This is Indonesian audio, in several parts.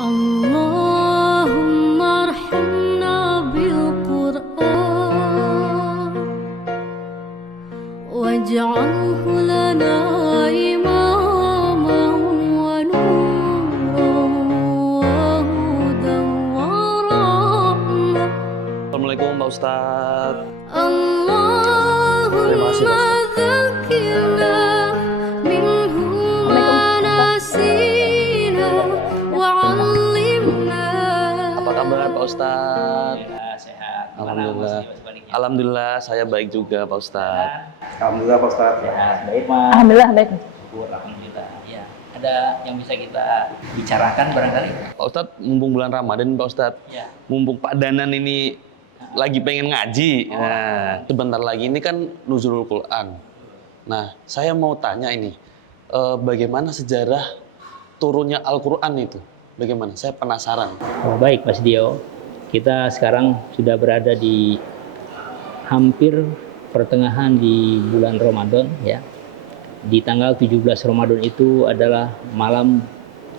اللهم ارحمنا بالقرآن واجعله لنا إماما ونورا وهدى ورحمة. Assalamualaikum Pak Ustadz. Allahumma dzakirna minhu ma nasina wa 'allimna. Apa kabar Pak Ustadz? Ya, sehat. Alhamdulillah. Sebaliknya. Alhamdulillah saya baik juga Pak Ustadz. Alhamdulillah Pak Ustadz. Sehat, baik Mas. Alhamdulillah baik. Syukur, alhamdulillah. Ya, ada yang bisa kita bicarakan barangkali? Pak Ustadz, mumpung bulan Ramadan Pak Ustadz, Ya. mumpung Pak Danan ini lagi pengen ngaji. Nah, sebentar lagi ini kan nuzulul Quran. Nah, saya mau tanya ini, bagaimana sejarah turunnya Al-Quran itu? Bagaimana? Saya penasaran. Oh, baik Mas Dio. Kita sekarang sudah berada di hampir pertengahan di bulan Ramadan ya. Di tanggal 17 Ramadan itu adalah malam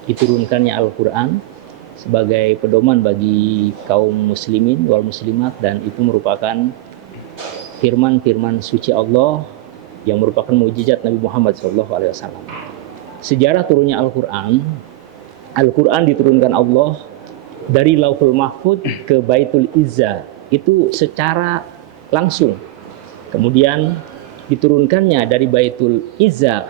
diturunkannya Al-Quran sebagai pedoman bagi kaum muslimin wal muslimat, dan itu merupakan firman-firman suci Allah yang merupakan mukjizat Nabi Muhammad SAW. Sejarah turunnya Al-Quran, Al-Quran diturunkan Allah dari Lauhul Mahfud ke Baitul Izzah itu secara langsung. Kemudian diturunkannya dari Baitul Izzah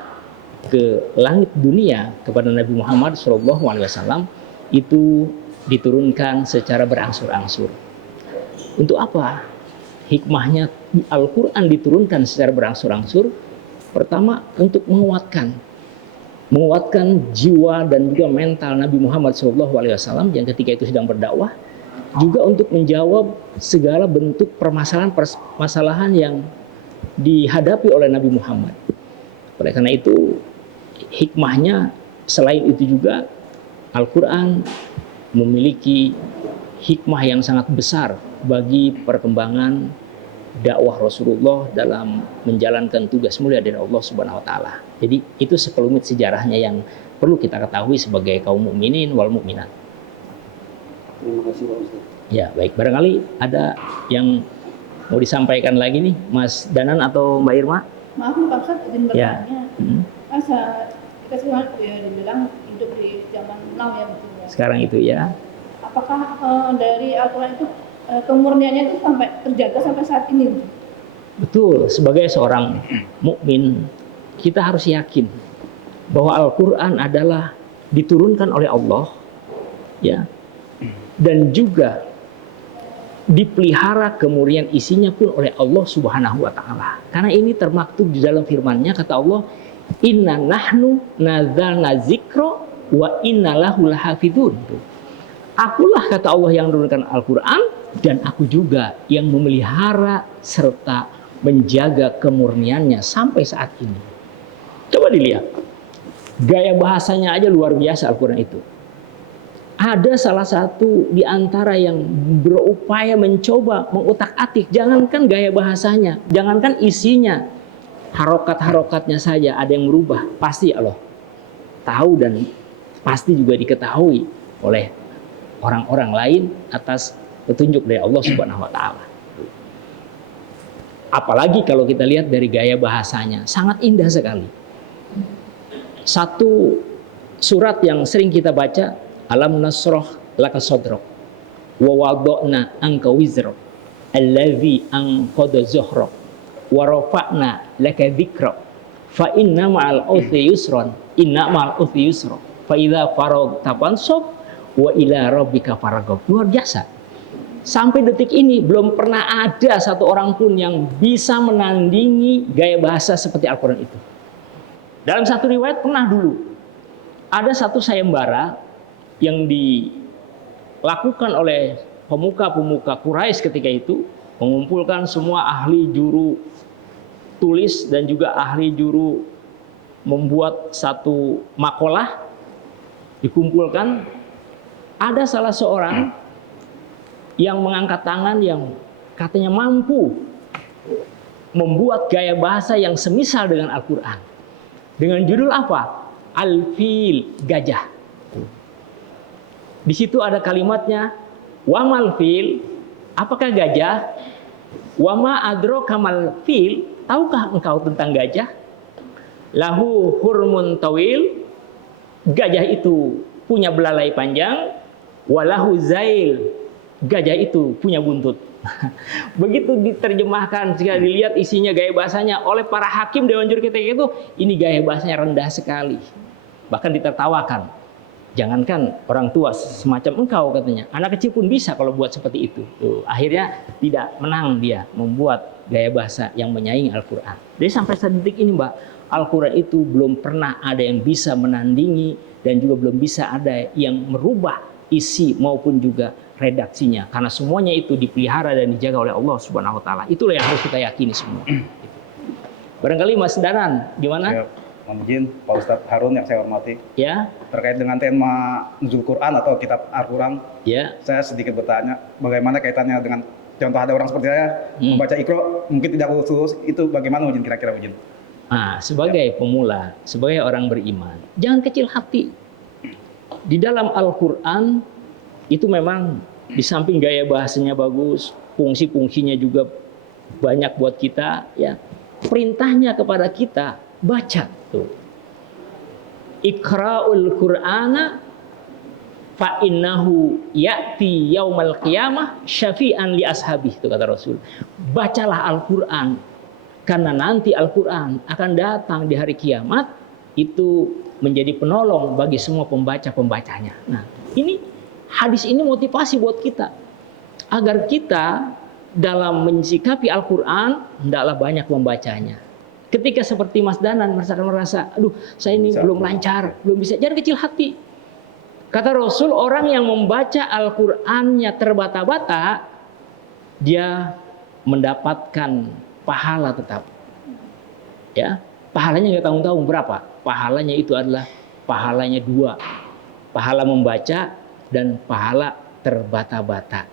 ke langit dunia kepada Nabi Muhammad SAW itu diturunkan secara berangsur-angsur. Untuk apa? Hikmahnya Al-Quran diturunkan secara berangsur-angsur. Pertama, untuk menguatkan jiwa dan juga mental Nabi Muhammad SAW yang ketika itu sedang berdakwah, juga untuk menjawab segala bentuk permasalahan yang dihadapi oleh Nabi Muhammad. Oleh karena itu, hikmahnya selain itu juga Al-Quran memiliki hikmah yang sangat besar bagi perkembangan dakwah Rasulullah dalam menjalankan tugas mulia dari Allah Subhanahu wa taala. Jadi itu sekelumit sejarahnya yang perlu kita ketahui sebagai kaum mukminin wal mukminat. Terima kasih Pak Ustadz. Ya, baik. Barangkali ada yang mau disampaikan lagi nih, Mas Danan atau Mbak Irma? Maaf Pak Ustadz, izin Ya. bertanya. Kita sekarang ya dibilang hidup di zaman now ya betul ya. Sekarang itu ya. Apakah dari Al-Quran itu kemurniannya itu sampai terjaga sampai saat ini? Betul, sebagai seorang mukmin kita harus yakin bahwa Al-Quran adalah diturunkan oleh Allah ya, dan juga dipelihara kemurnian isinya pun oleh Allah Subhanahu wa taala. Karena ini termaktub di dalam firman-Nya, kata Allah, "Inna nahnu nazzalna dzikra wa inna lahu lahafidun." Akulah, kata Allah, yang menurunkan Al-Quran, dan aku juga yang memelihara serta menjaga kemurniannya sampai saat ini. Coba dilihat, gaya bahasanya aja luar biasa Al-Quran itu. Ada salah satu di antara yang berupaya mencoba mengutak-atik, jangankan gaya bahasanya, jangankan isinya, harokat-harokatnya saja ada yang merubah. Pasti Allah tahu dan pasti juga diketahui oleh orang-orang lain atas petunjuk dari Allah Subhanahu wa taala. Apalagi kalau kita lihat dari gaya bahasanya, sangat indah sekali. Satu surat yang sering kita baca, Alam nasroh laka sodrok wa wadokna anka wizrok allazi anqadha zuhrok wa rafa'na laka dzikrok fa inna ma'al usri yusron inna ma'al usri yusro fa idza faragta fansab wa ila rabbika faragab. Luar biasa. Sampai detik ini belum pernah ada satu orang pun yang bisa menandingi gaya bahasa seperti Al-Quran itu. Dalam satu riwayat pernah dulu ada satu sayembara yang dilakukan oleh pemuka-pemuka Quraisy ketika itu, mengumpulkan semua ahli juru tulis dan juga ahli juru membuat satu makalah, dikumpulkan. Ada salah seorang yang mengangkat tangan yang katanya mampu membuat gaya bahasa yang semisal dengan Al-Quran. Dengan judul apa? Al-Fil, gajah. Di situ ada kalimatnya, wamal fil, apakah gajah? Wama adro kamal fil, tahukah engkau tentang gajah? Lahu hurmun tawil, gajah itu punya belalai panjang. Walahu zail, gajah itu punya buntut. Begitu diterjemahkan, jika dilihat isinya gaya bahasanya oleh para hakim Dewan Juri ketika itu, ini gaya bahasanya rendah sekali, bahkan ditertawakan. Jangankan orang tua semacam engkau, katanya, anak kecil pun bisa kalau buat seperti itu. Tuh, akhirnya tidak menang dia membuat gaya bahasa yang menyaingi Al-Quran. Jadi sampai saat detik ini, Mbak, Al-Quran itu belum pernah ada yang bisa menandingi dan juga belum bisa ada yang merubah isi maupun juga redaksinya, karena semuanya itu dipelihara dan dijaga oleh Allah Subhanahu wa taala. Itulah yang harus kita yakini semua. Barangkali Mas Danan gimana? Ya, mohon izin Pak Ustadz Harun yang saya hormati. Ya. Terkait dengan tema nuzul Quran atau kitab Al-Quran, Ya. saya sedikit bertanya, bagaimana kaitannya dengan contoh ada orang seperti saya membaca Iqra mungkin tidak lulus, itu bagaimana izin kira-kira izin? Nah, sebagai pemula, sebagai orang beriman, jangan kecil hati. Di dalam Al-Quran itu memang di samping gaya bahasanya bagus, fungsi-fungsinya juga banyak buat kita, ya. Perintahnya kepada kita baca tuh. Iqra'ul Qur'ana fa innahu ya'ti yaumal qiyamah syafi'an li ashabih, itu kata Rasul. Bacalah Al-Qur'an karena nanti Al-Qur'an akan datang di hari kiamat, itu menjadi penolong bagi semua pembaca-pembacanya. Nah, ini hadis ini motivasi buat kita agar kita dalam mensikapi Al-Qur'an hendaklah banyak membacanya. Ketika seperti Mas Danan merasa, aduh saya ini belum lancar, belum bisa, jangan kecil hati. Kata Rasul, orang yang membaca Al-Qur'annya terbata-bata, dia mendapatkan pahala tetap. Ya, pahalanya nggak tanggung-tanggung berapa. Pahalanya itu adalah pahalanya dua, pahala membaca dan pahala terbata-bata.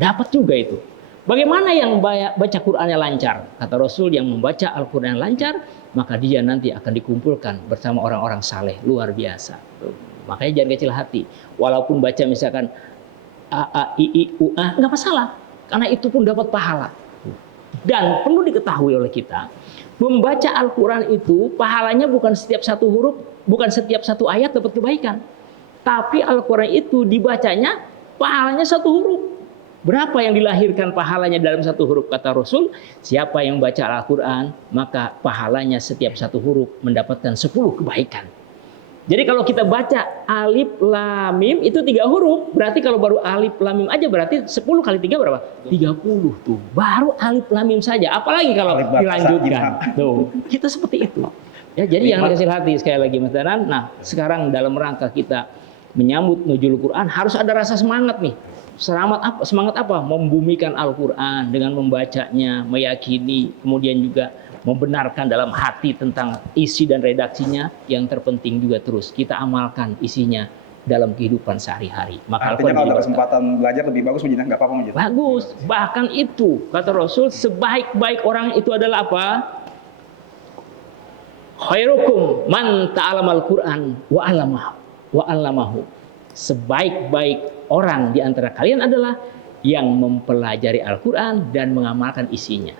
Dapat juga itu. Bagaimana yang baca Qur'annya lancar? Kata Rasul, yang membaca Al-Qur'an lancar, maka dia nanti akan dikumpulkan bersama orang-orang saleh, luar biasa. Makanya jangan kecil hati. Walaupun baca misalkan A, A, I, I, U, A, nggak masalah. Karena itu pun dapat pahala. Dan perlu diketahui oleh kita, membaca Al-Quran itu pahalanya bukan setiap satu huruf, bukan setiap satu ayat dapat kebaikan. Tapi Al-Quran itu dibacanya pahalanya satu huruf. Berapa yang dilahirkan pahalanya dalam satu huruf? Kata Rasul, siapa yang baca Al-Quran, maka pahalanya setiap satu huruf mendapatkan 10 kebaikan. Jadi kalau kita baca alif lam mim itu 3 huruf, berarti kalau baru alif lam mim aja berarti 10 kali 3 berapa? 30 tuh. Baru alif lam mim saja, apalagi kalau dilanjutkan. Tuh, kita seperti itu. Ya, jadi jangan kecil hati sekali lagi Mas Danan. Nah, sekarang dalam rangka kita menyambut nuzul Quran harus ada rasa semangat nih. Semangat apa? Membumikan Al-Quran dengan membacanya, meyakini, kemudian juga membenarkan dalam hati tentang isi dan redaksinya. Yang terpenting juga terus kita amalkan isinya dalam kehidupan sehari-hari. Maka artinya kalau ada kesempatan belajar lebih bagus menjadi nggak apa-apa menjadi. Bagus. Bahkan itu kata Rasul, sebaik-baik orang itu adalah apa? Khairukum man ta'alamal Qur'an wa 'allamahu. Sebaik-baik orang di antara kalian adalah yang mempelajari Al-Quran dan mengamalkan isinya.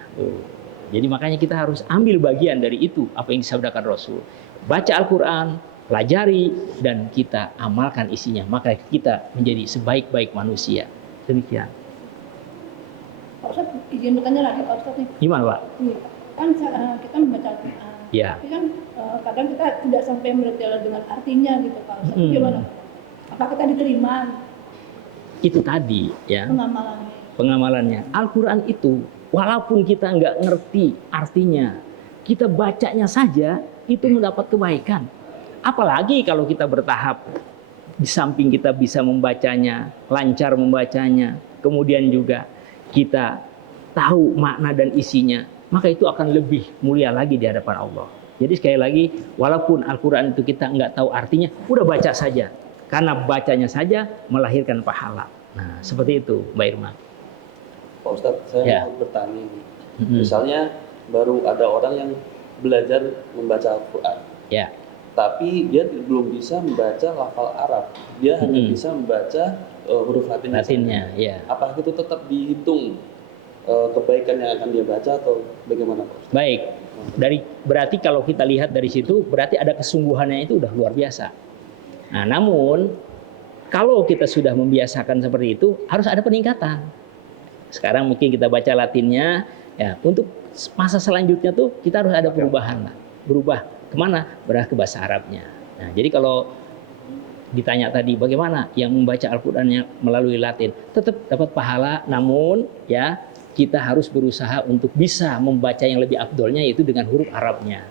Jadi makanya kita harus ambil bagian dari itu, apa yang disabdakan Rasul. Baca Al-Quran, pelajari, dan kita amalkan isinya. Maka kita menjadi sebaik-baik manusia. Demikian. Pak Ustadz, izin bertanya lagi Pak Ustadz nih. Gimana Pak? Ini, kan kita membaca Al-Quran. Ya. Tapi kan kadang kita tidak sampai mendetail dengan artinya gitu Pak Ustadz. Gimana? Apa kita diterima? Itu tadi ya. Pengamalannya. Al-Quran itu walaupun kita nggak ngerti artinya, kita bacanya saja itu mendapat kebaikan. Apalagi kalau kita bertahap, di samping kita bisa membacanya, lancar membacanya, kemudian juga kita tahu makna dan isinya, maka itu akan lebih mulia lagi di hadapan Allah. Jadi sekali lagi, walaupun Al-Quran itu kita nggak tahu artinya, udah baca saja. Karena bacanya saja melahirkan pahala. Nah, seperti itu, Mbak Irma. Pak Ustadz, saya mau bertanya nih. Misalnya baru ada orang yang belajar membaca Al-Quran. Ya. tapi dia belum bisa membaca lafal Arab. Dia hanya bisa membaca huruf Latinnya. Latinnya, ya. Apakah itu tetap dihitung kebaikan yang akan dia baca atau bagaimana, Pak? Baik. Berarti kalau kita lihat dari situ, berarti ada kesungguhannya itu udah luar biasa. Nah, namun kalau kita sudah membiasakan seperti itu, harus ada peningkatan. Sekarang mungkin kita baca Latinnya, ya untuk masa selanjutnya tuh kita harus ada perubahan lah. Berubah kemana? Berarah ke bahasa Arabnya. Nah, jadi kalau ditanya tadi bagaimana yang membaca Al-Qur'annya melalui Latin, tetap dapat pahala, namun ya kita harus berusaha untuk bisa membaca yang lebih afdolnya yaitu dengan huruf Arabnya.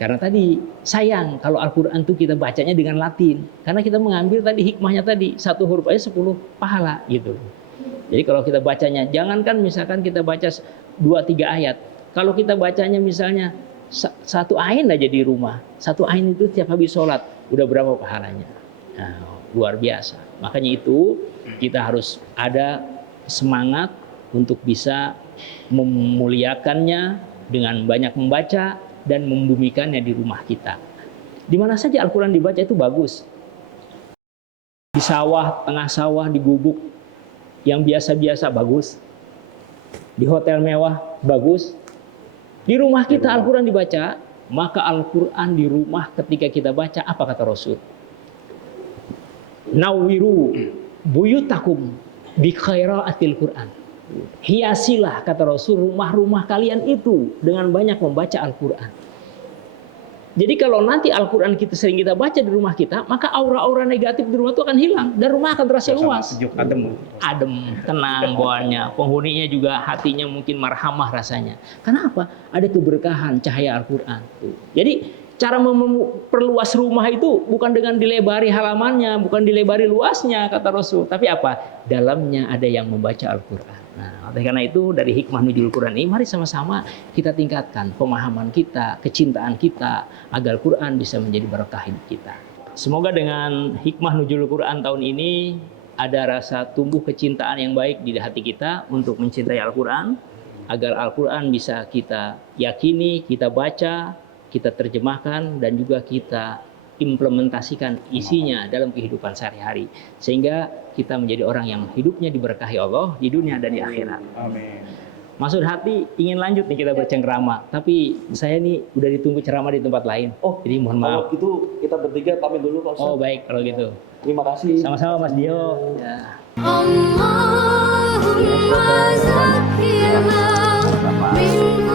Karena tadi sayang kalau Al-Qur'an itu kita bacanya dengan Latin, karena kita mengambil tadi hikmahnya tadi, satu huruf aja 10 pahala gitu. Jadi kalau kita bacanya, jangankan misalkan kita baca 2-3 ayat. Kalau kita bacanya misalnya satu ain aja di rumah, satu ain itu tiap habis sholat, udah berapa pahalanya? Nah, luar biasa. Makanya itu kita harus ada semangat untuk bisa memuliakannya dengan banyak membaca dan membumikannya di rumah kita. Di mana saja Al-Quran dibaca itu bagus. Di sawah, tengah sawah, di gubuk yang biasa-biasa bagus. Di hotel mewah bagus. Di rumah kita Al-Quran dibaca, maka Al-Quran di rumah ketika kita baca, apa kata Rasul? Nawwiru buyutakum bi khairaatil Quran. Hiasilah, kata Rasul, rumah-rumah kalian itu dengan banyak membaca Al-Quran. Jadi kalau nanti Al-Quran kita sering kita baca di rumah kita, maka aura-aura negatif di rumah itu akan hilang dan rumah akan terasa luas. Sejuk, adem. Adem, tenang bawaannya. Penghuninya juga hatinya mungkin marhamah rasanya. Kenapa? Ada keberkahan cahaya Al-Quran. Jadi cara memperluas rumah itu bukan dengan dilebari halamannya, bukan dilebari luasnya, kata Rasul. Tapi apa? Dalamnya ada yang membaca Al-Quran. Nah, oleh karena itu dari hikmah nuzul Quran ini, mari sama-sama kita tingkatkan pemahaman kita, kecintaan kita, agar Quran bisa menjadi berkah hidup kita. Semoga dengan hikmah nuzul Quran tahun ini ada rasa tumbuh kecintaan yang baik di hati kita untuk mencintai Al-Quran, agar Al-Quran bisa kita yakini, kita baca, kita terjemahkan, dan juga kita implementasikan isinya dalam kehidupan sehari-hari, sehingga kita menjadi orang yang hidupnya diberkahi Allah di dunia dan di akhirat. Amin. Maksud hati ingin lanjut nih kita bercengkrama, tapi saya nih udah ditunggu ceramah di tempat lain. Oh, jadi mohon kalau maaf. gitu kita bertiga pamit dulu, Pak Ustaz. Oh baik kalau gitu. Terima kasih. Sama-sama Mas Dio. Ya. اللهم زكنا منه